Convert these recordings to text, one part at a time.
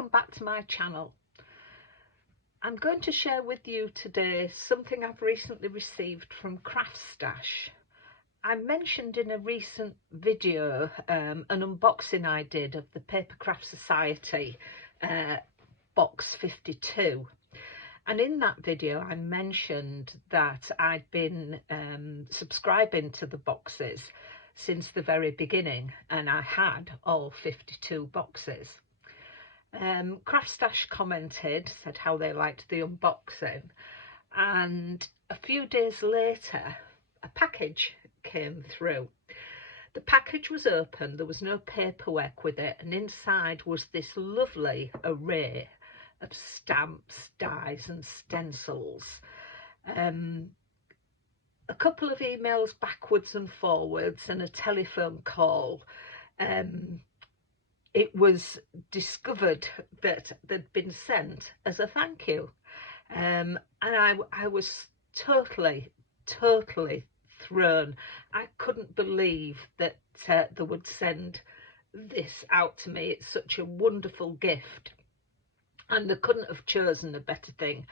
welcome back to my channel. I'm going to share with you today something I've recently received from Craftstash. I mentioned in a recent video an unboxing I did of the Paper Craft Society box 52, and in that video I mentioned that I'd been subscribing to the boxes since the very beginning, and I had all 52 boxes. Craftstash commented, said how they liked the unboxing, and a few days later a package came through. The package was open, there was no paperwork with it, and inside was this lovely array of stamps, dies and stencils. A couple of emails backwards and forwards and a telephone call. It was discovered that they'd been sent as a thank you, and I was totally thrown. I couldn't believe that they would send this out to me. It's such a wonderful gift, and they couldn't have chosen a better thing.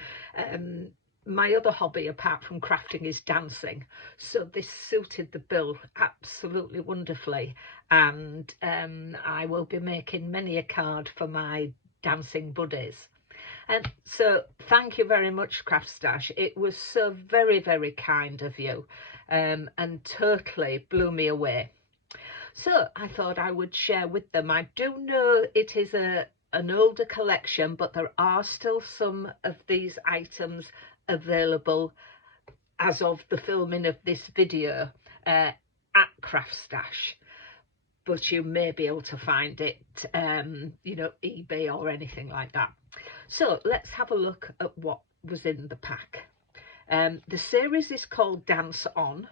My other hobby apart from crafting is dancing, so this suited the bill absolutely wonderfully, and I will be making many a card for my dancing buddies. And so thank you very much, Craftstash. It was so very kind of you, and totally blew me away. So I thought I would share with them. I do know it is an older collection, but there are still some of these items available as of the filming of this video at Craftstash, but you may be able to find it you know, eBay or anything like that. So let's have a look at what was in the pack. The series is called Dance On,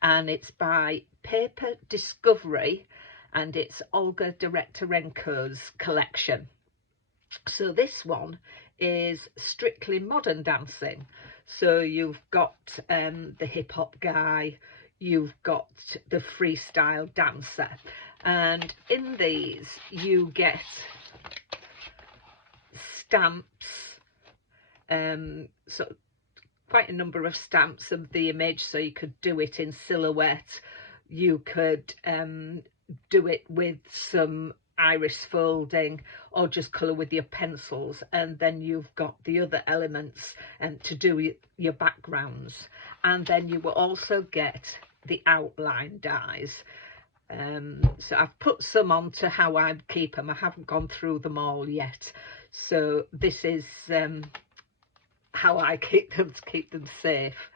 and it's by Paper Discovery, and it's Olga Direktorenko's collection. So this one is strictly modern dancing. So you've got the hip-hop guy, you've got the freestyle dancer, and in these you get stamps, so quite a number of stamps of the image, so you could do it in silhouette, you could do it with some iris folding, or just colour with your pencils, and then you've got the other elements to do your backgrounds, and then you will also get the outline dies. So I've put some on to how I'd keep them. I haven't gone through them all yet, so this is how I keep them, to keep them safe.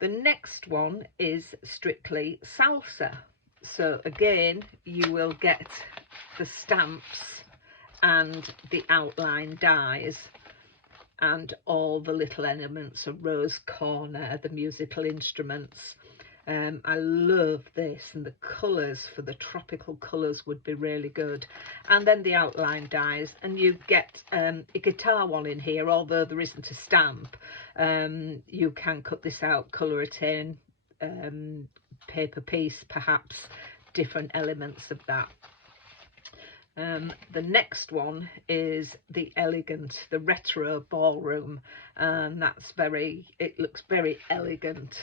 The next one is strictly salsa. So again, you will get the stamps and the outline dies and all the little elements of rose corner, the musical instruments. I love this, and the colours for the tropical colours would be really good. And then the outline dies, and you get a guitar one in here, although there isn't a stamp. You can cut this out, colour it in, paper piece perhaps, different elements of that. The next one is the elegant, the retro ballroom, and that's it looks very elegant.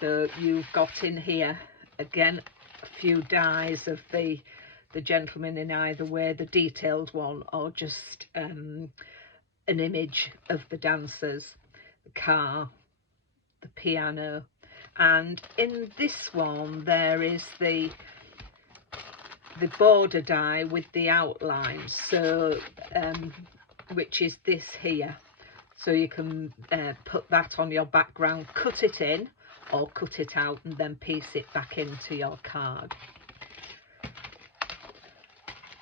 So you've got in here again a few dies of the gentleman in either way, the detailed one or just an image of the dancers, the car, the piano. And in this one there is the border die with the outline, so which is this here. So you can put that on your background, cut it in or cut it out, and then piece it back into your card.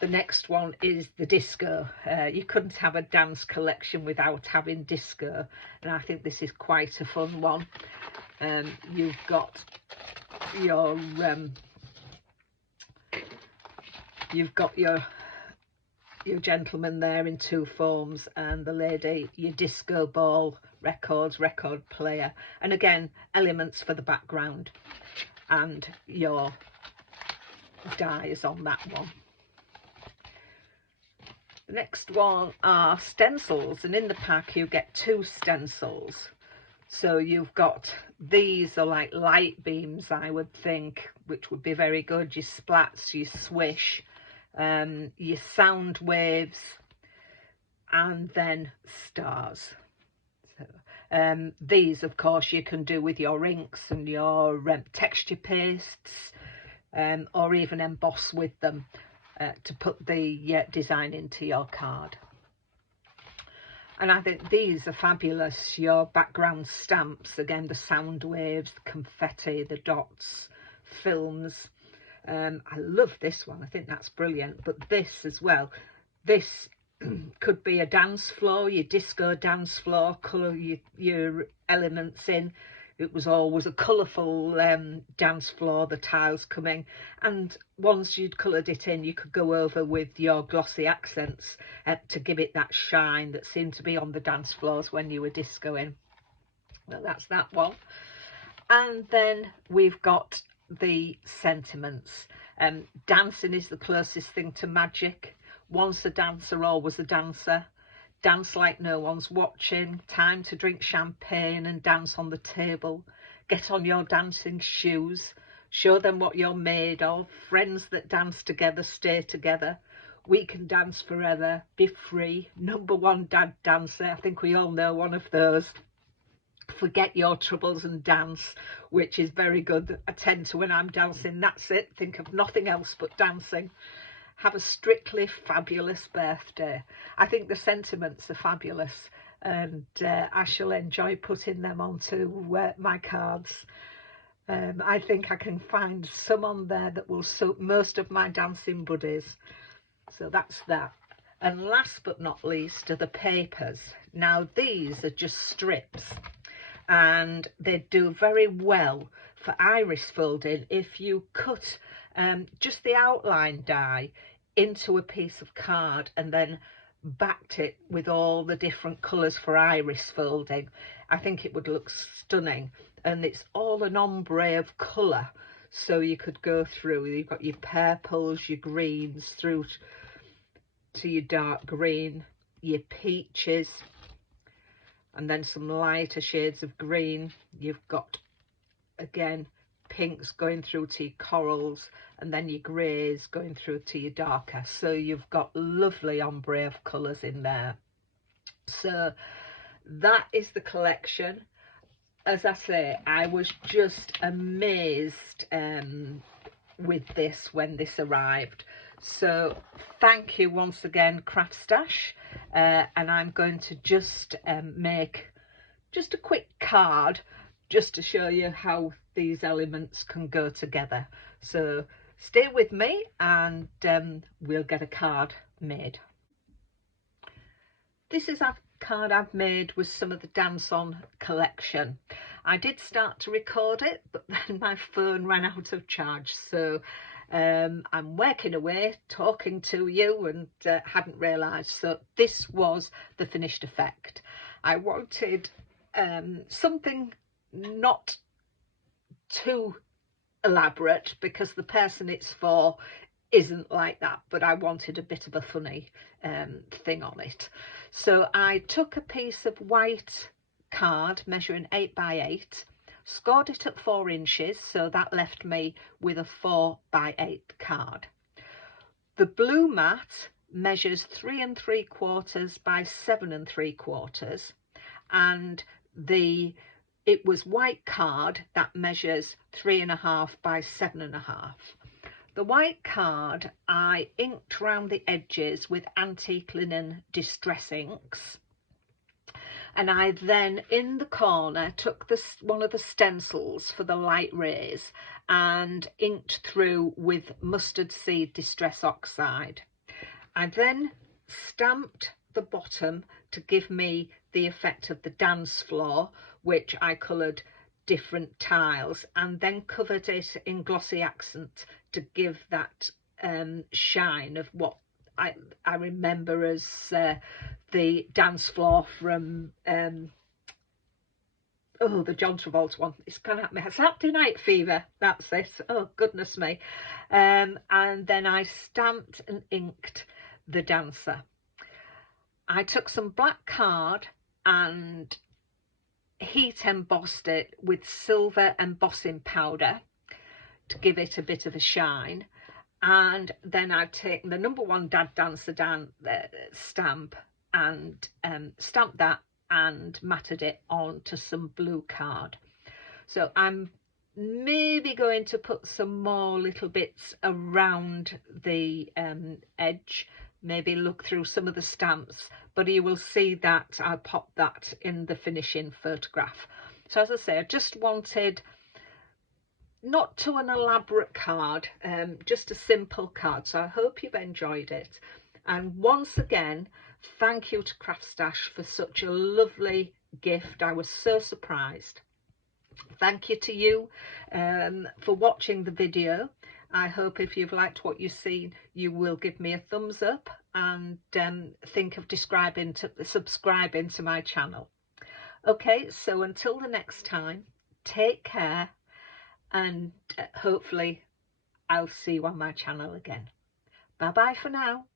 The next one is the disco. You couldn't have a dance collection without having disco, and I think this is quite a fun one. You've got your your gentleman there in two forms, and the lady, your disco ball, record player, and again elements for the background, and your dies on that one. The next one are stencils, and in the pack you get 2 stencils. So you've got, these are like light beams, I would think, which would be very good. Your splats, your swish, your sound waves, and then stars. So, these, of course, you can do with your inks and your texture pastes, or even emboss with them to put the design into your card. And I think these are fabulous. Your background stamps, again, the sound waves, the confetti, the dots, films. I love this one. I think that's brilliant. But this as well, this could be a dance floor, your disco dance floor, colour your elements in. It was always a colourful dance floor, the tiles coming, and once you'd coloured it in, you could go over with your glossy accents to give it that shine that seemed to be on the dance floors when you were discoing. Well, that's that one. And then we've got the sentiments. Dancing is the closest thing to magic. Once a dancer, always a dancer. Dance like no one's watching. Time to drink champagne and dance on the table. Get on your dancing shoes. Show them what you're made of. Friends that dance together stay together. We can dance forever. Be free. #1 dad dancer. I think we all know one of those. Forget your troubles and dance, which is very good. I tend to, when I'm dancing, that's it. Think of nothing else but dancing. Have a strictly fabulous birthday. I think the sentiments are fabulous, and I shall enjoy putting them onto my cards. I think I can find some on there that will suit most of my dancing buddies. So that's that. And last but not least are the papers. Now these are just strips, and they do very well for iris folding if you cut just the outline die into a piece of card and then backed it with all the different colours for iris folding. I think it would look stunning, and it's all an ombre of colour, so you could go through, you've got your purples, your greens, through to your dark green, your peaches, and then some lighter shades of green. You've got, again, pinks going through to your corals, and then your greys going through to your darker. So you've got lovely ombre of colours in there. So that is the collection. As I say, I was just amazed with this when this arrived. So thank you once again, Craftstash, and I'm going to just make just a quick card just to show you how these elements can go together. So stay with me, and we'll get a card made. This is a card I've made with some of the Dance On collection. I did start to record it, but then my phone ran out of charge, so I'm working away talking to you and hadn't realised. So this was the finished effect. I wanted something not too elaborate, because the person it's for isn't like that, but I wanted a bit of a funny thing on it. So I took a piece of white card measuring 8 by 8, scored it at 4 inches, so that left me with a 4 by 8 card. The blue mat measures 3 3/4 by 7 3/4, and it was white card that measures 3.5 by 7.5. The white card I inked round the edges with antique linen distress inks, and I then in the corner took one of the stencils for the light rays and inked through with mustard seed distress oxide. I then stamped the bottom to give me the effect of the dance floor, which I coloured different tiles, and then covered it in glossy accent to give that shine of what I remember as the dance floor from the John Travolta one. It's gone at me. Saturday Night Fever, that's it. Oh goodness me. And then I stamped and inked the dancer. I took some black card and heat embossed it with silver embossing powder to give it a bit of a shine. And then I've taken the #1 Dad Dancer stamp and stamped that and matted it onto some blue card. So I'm maybe going to put some more little bits around the edge, maybe look through some of the stamps, but you will see that I'll pop that in the finishing photograph. So as I say, I just wanted not to an elaborate card, just a simple card. So I hope you've enjoyed it. And once again, thank you to Craftstash for such a lovely gift. I was so surprised. Thank you to you for watching the video. I hope if you've liked what you've seen, you will give me a thumbs up and think of subscribing to my channel. Okay, so until the next time, take care, and hopefully I'll see you on my channel again. Bye bye for now.